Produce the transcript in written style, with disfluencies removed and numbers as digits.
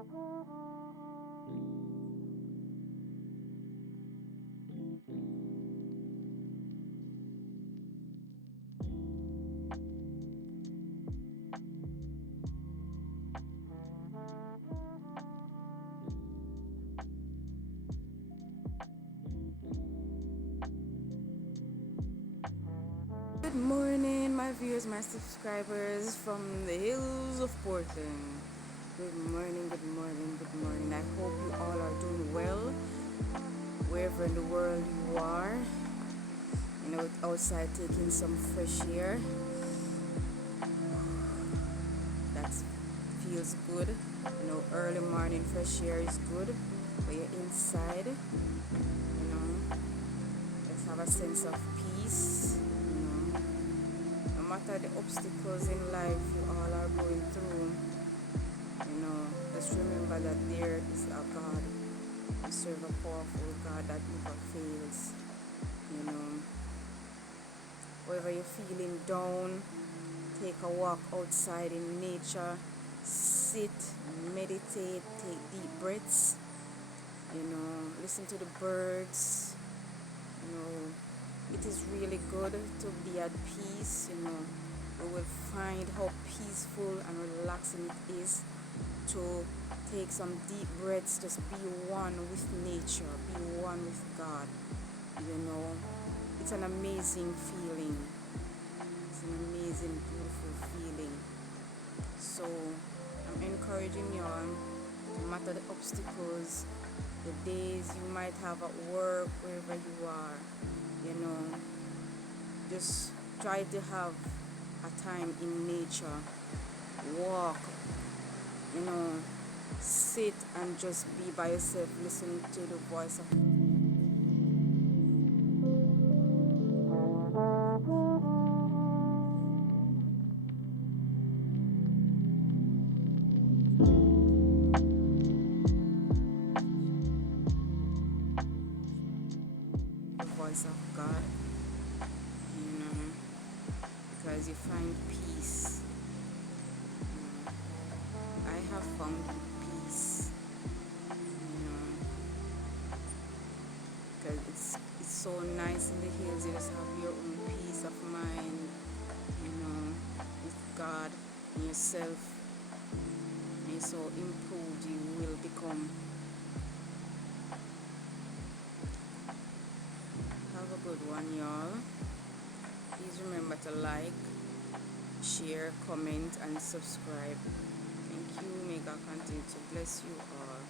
Good morning, my viewers, my subscribers from the hills of Portland. Good morning, good morning, good morning. I hope you all are doing well wherever in the world you are. Outside taking some fresh air. That feels good. Early morning fresh air is good. But you're inside, let's have a sense of peace. No matter the obstacles in life you all are going through, just remember that there is a God. We serve a powerful God that never fails. Wherever you're feeling down, take a walk outside in nature, sit, meditate, take deep breaths, listen to the birds. It is really good to be at peace. You will find how peaceful and relaxing it is to take some deep breaths, just be one with nature, be one with God. It's an amazing feeling. It's an amazing, beautiful feeling. So I'm encouraging you all, no matter the obstacles, the days you might have at work, wherever you are, just try to have a time in nature, walk, sit and just be by yourself, listen to the voice of God, because you find peace. I have found peace, because it's so nice in the hills. You just have your own peace of mind, with God and yourself, and so improved you will become. Have a good one, y'all. Please remember to like, share, comment, and subscribe. Thank you. May God continue to bless you all.